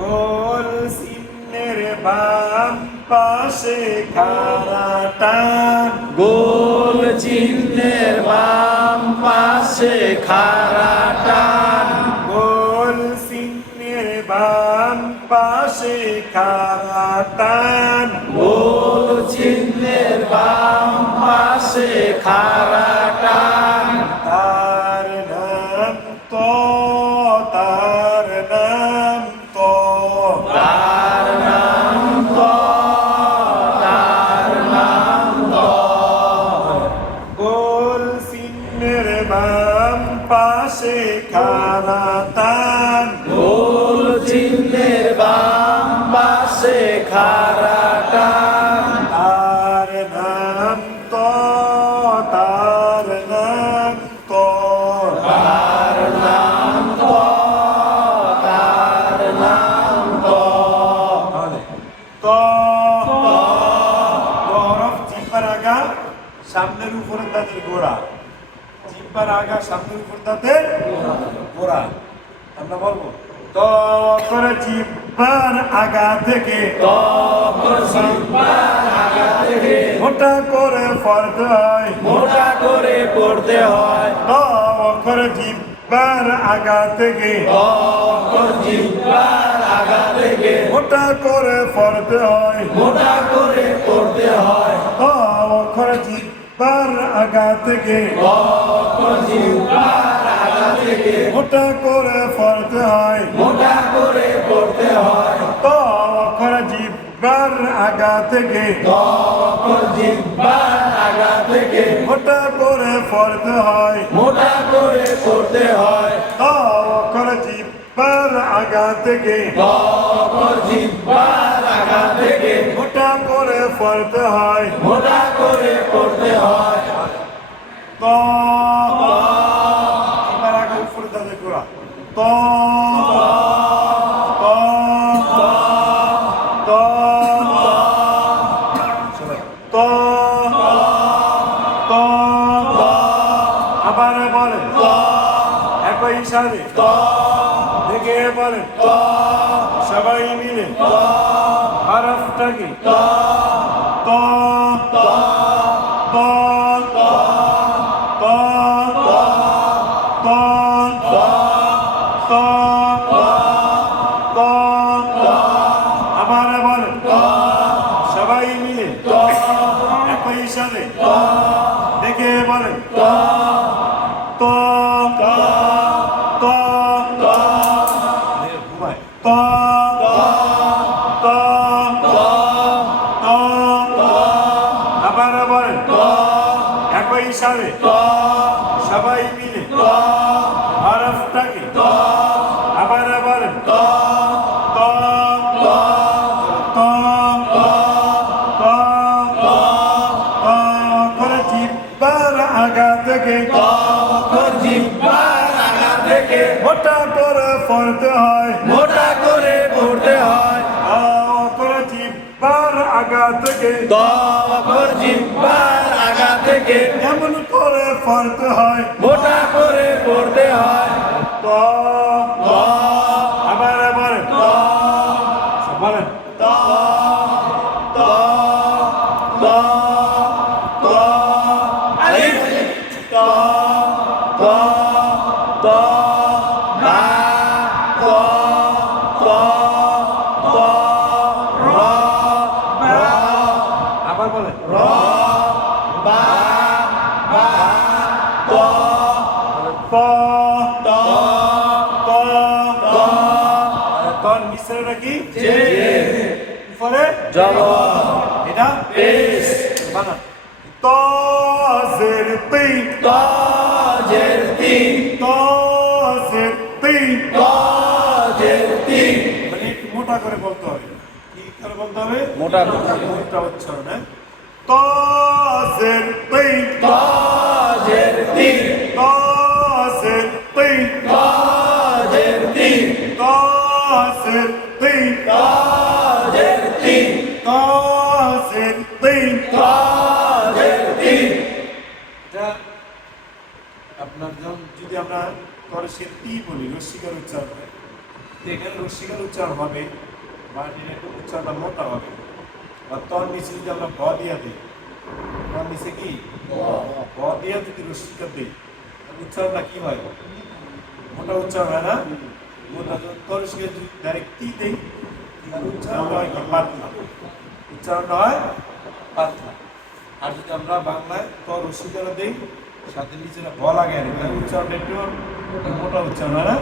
গোল চিহ্নের বাম পাশে খাড়া টান, গোল চিহ্নের বাম পাশে খাড়া টান, গোল চিহ্নের বাম পাশে খাড়া টান, গোল চিহ্নের বাম পাশে খাড়া টান, তার নাম তো, তার নাম তো, তার নাম তো, তার নাম তো, গোল চিহ্নের বাম পাশে খাড়া টান, গোল চিহ্নের বাম পাশে খাড়া টান, তার নাম তো, তার নাম তো, তার নাম তো, তার নাম তো, তো হরফ জিহ্বার আগা সামনের উপরে তাদের গোড়া, জিহ্বার আগা সামনের উপর তাদের গোড়া। আমরা বলবো তো করে জিহ্বার আগা থেকে মোটা করে পড়তে হয়, মোটা করে পড়তে হয়, তো করে জিহ্বার আগা থেকে জিহ্বার আগা থেকে মোটা করে পড়তে হয়, মোটা করে পড়তে হয়, তো করে জিহ্বার আগা থেকে জিহ্বার আগা থেকে মোটা করে পড়তে হয়, মোটা করে পড়তে হয়, তো করে জিহ্বার আগা থেকে জিহ্বার আগা থেকে মোটা করে পড়তে হয়, মোটা করে পড়তে হয়, তো করে জিহ্বার আগা থেকে জিহ্বার আগা থেকে মোটা করে পড়তে হয়, মোটা করে পড়তে হয়, তো জিহ্বার আগা উপরে তাদের গোড়া, তো তো তো আবার বলেন একই সাথে দেখে বলেন সবাই মিলে হরফটাকে তো তো তো তো তো আবার বলেন সবাই মিলে একই সাথে দেখে বলেন তো তো তো তো আবার বলেন একই সাথে সবাই মিলে হরফটাকে আবার বলেন তো তো করে জিহ্বার আগা থেকে জিহ্বার আগা থেকে মোটা করে পড়তে হয়, মোটা করে পড়তে হয়, করে জিহ্বার আগা থেকে জিহ্বার আগা থেকে এমন করে পড়তে হয়, মোটা করে পড়তে হয়, তো আবার বলেন বলেন আলিফ ত ত ত বা ত ত ত র র আবার বলেন র বা বা ত প ত ত ত তন মিশ্রটা কি জে উপরে জব এটা পেশ বানান তাজের তি তাজের তিন তাজের তি তাজের তিন মানে একটু মোটা করে বলতে হবে, কি করে বলতে হবে মোটা মোটা উচ্চারণ, হ্যাঁ তাজের তি তাজের তিন তাজের তি তাজের তিন তাজের তি তাজের তিন তাজের তি তাজের তিন এটা আপনার যদি আমরা করে সে তি বলি রস্বীকার উচ্চারণ হয়, তো এখানে রস্যিকার উচ্চারণ হবে বা একটু উচ্চারণটা মোটা হবে বা তর নিচে যদি আমরা ভ দিয়া দিই তর নিচে কি ভ দিয়া যদি রস্যিকার দিই উচ্চারণটা কি হয় মোটা উচ্চারণ হয় না মোটা তর রস্যিকার যদি ডাইরেক্ট তি দেই তাহলে উচ্চারণটা হয় কি পাতলা উচ্চারণটা হয় পাতলা আর যদি আমরা বাংলায় তর রস্যিকার দিই সাথে নিচে ভ লাগে তাহলে উচ্চারণটা একটু মোটা উচ্চারণ হয় না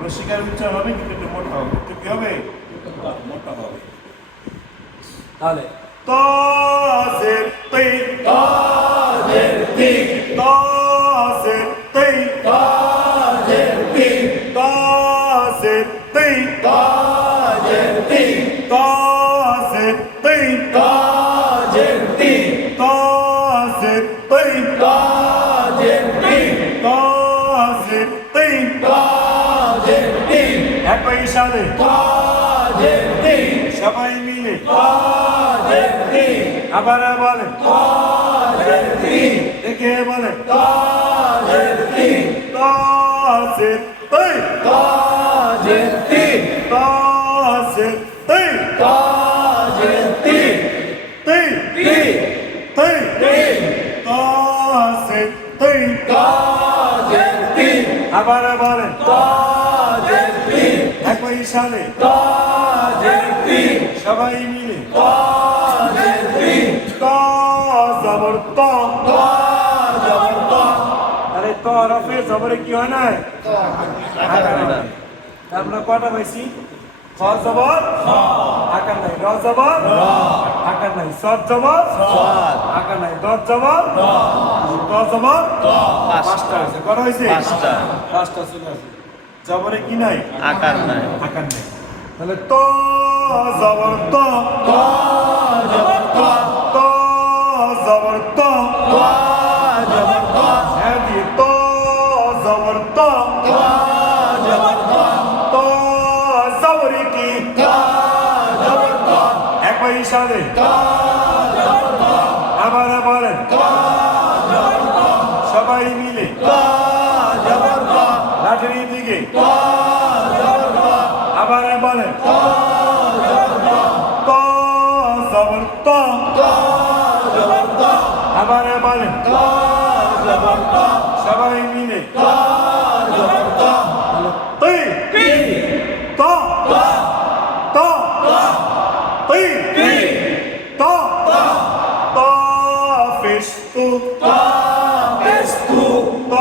রসিকার উচ্চারণ হবে কিন্তু একটু মোটা হবে একটু কি হবে মোটা হবে তাহলে তাজের তৈ তাজের তি তাজের তৈ তাজের তি তাজের তৈ তাজের তি তাজের তৈ তাজের তি তাজের তৈ তাজের তি তাজের তৈ তাজের তি একই সাথে তাজের তি সবাই মিলে তাজের তি আবার বলেন তাজের তি দেখে বলেন তাজের তি তাজের তৈ তাজের তি তাজের তৈ তাজের তি তৈ তি তৈ তি তাজের তৈ তাজের তি আবার বলেন তাজের তি একই সাথে তাজের তি সবাই মিলে তাজের তি জবর ত তাজবর তা আরে ত রফে জবরে কি হয় না আমরা কটা পাইছি খ জবর আকার নাই র জবর আকার নাই সদ জবর সাদ আকার নাই দত জবর ত জবর পাঁচটা হয়েছে কটা হয়েছে পাঁচটা চলে আসে জবরে কি নাই আকার নাই আকার নাই তাহলে ত জবর ত তাজবর তা ত জবর ত তাজবর তা হ্যাঁ দিয়ে ত জবর ত তাজবর তা ত জবরে কি তাজবর তা একই সাথে তাজবর তা আবার বলেন সবাই মিলে তাজবর তা লাঠির দিকে তাজবর তা আবার বলেন তাজবর তা ত জবর ত তাজবর তা আবার বলেন তাজবর তা সবাই মিলে তাজবর তা তৈ তি ত ত তৈ তি ত ত ফেস্তু তাবেস্তু ত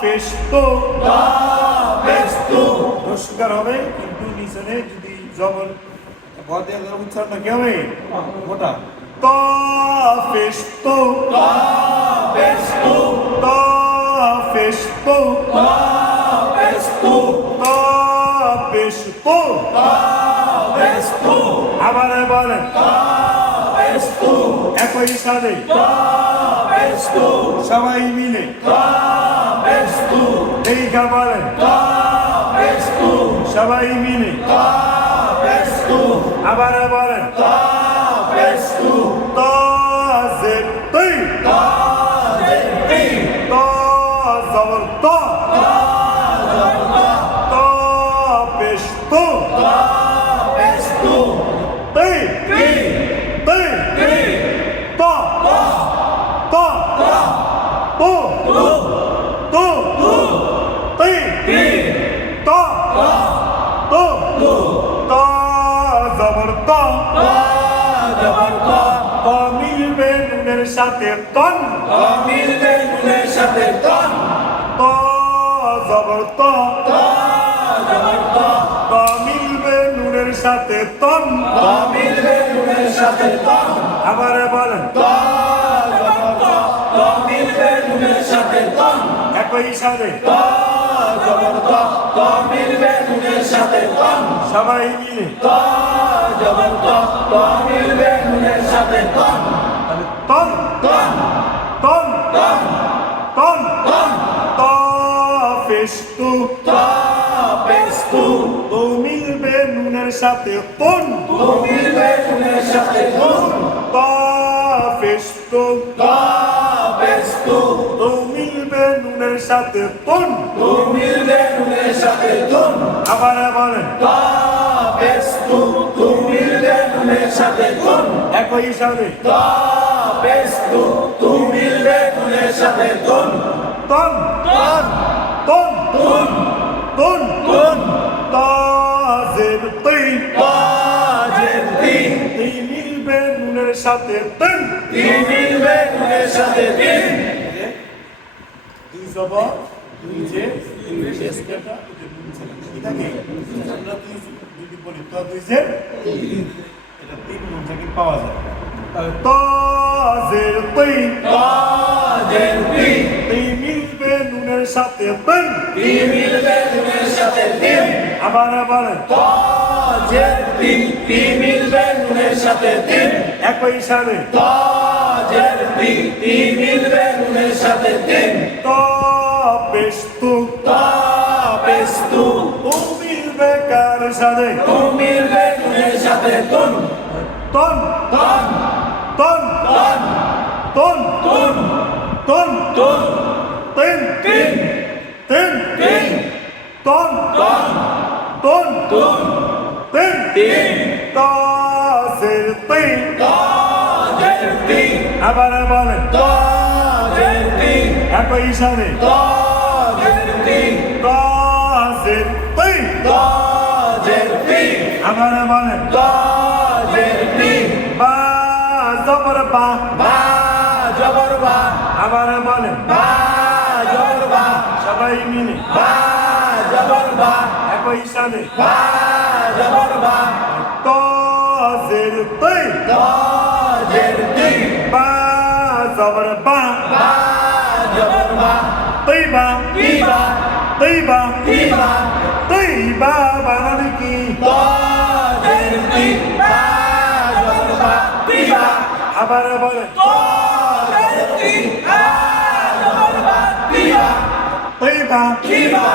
ফেস্তু তাবেস্তু রস্বীকার হবে কিন্তু নিচনে যদি জবর পদে উচ্চারণটা কি হবে মোটা ত ফেস্তু তাবেস্তু ত ফেস্তু তাবেস্তু ত ফেস্তু তাবেস্তু আবার বলেন তাবেস্তু একই সাথে তাবেস্তু সবাই মিলে তাবেস্তু দেখা বলেন তাবেস্তু সবাই মিলে তাবেস্তু আবার বলেন তাবেস্তু তাজের তৈ তাজের তি ত জবর ত তাজবর তা ত পেস্তু তাবেস্তু তৈ তি তৈ তি ত ত তু তু তৈ তি ত তু ত জবর ত তাজবর তা ত মিলবে নুনের সাথে তন মিলবে নুনের সাথে তন ত জবর ত তাজবর তা ত মিলবে নুনের সাথে তন মিলবে নুনের সাথে তন আবার বলেন তাজবর তা মিলবে নুনের সাথে তন একই সাথে তাজবর তা মিলবে নুনের সাথে তন সবাই মিলে তাজবর তা মিলবে নুনের সাথে তন তাহলে তন তন তন তন তন তন ত ফেস্তু তাবেস্তু তো মিলবে নুনের সাথে তন মিলবে নুনের সাথে তন ত ফেস্তু তাবেস্তু তো মিলবে মিলবে নুনের সাথে তুন তু মিলবে নুনের সাথে তুন আবার বলেন তা পেস্তু তু মিলবে নুনের সাথে তুন একই হিসাবে তা পেস্তু তু মিলবে নুনের সাথে তুন তন তন তুন তুন তুন তুন তাজের তুই তাজের তিন তুই মিলবে নুনের সাথে তুন তিন মিলবে নুনের সাথে তিন দুই জবর দুই যে দুই শেষটা কি থাকে আমরা যদি বলি তো দুই যে এটা তিন নুন থেকে পাওয়া যায় তাজের তুই তাজের তিন তুই মিলবে নুনের সাথে তুন তিন মিলবে নুনের সাথে তিন আবার বলেন তাজের তিন তিন মিলবে নুনের সাথে তিন একই হিসাবে তাজের তিন তিন মিলবে নুনের সাথে তিন পেস্তু তা পেস্তু ও মিলবে কার সাথে তু মিলবে নুনের সাথে তুন তন তন তন তন তন তুন তন তুন তিন তিন তিন তিন তন তন তন তুন তিন তিন তাজের তিন তাজের তিন আবার বলেন তাজের তিন একই হিসাবে তাজের তিন তাজের তিন তাজের তিন আবার বলেন তাজের তিন বা জবর বা বা জবর বা আবার বলেন বা জবর বা সবাই মিলে বা জবর বা একই হিসাবে বা জবর বা তাজের তিন তাজের তিন বা জবর বা বা জবর বা তৈবা তিবা তৈবা তিবা তৈবা বানানে কি তাজের তিন বা জবর বা তিবা আবার বলেন তাজের তিন বা জবর বা তিবা তৈবা তিবা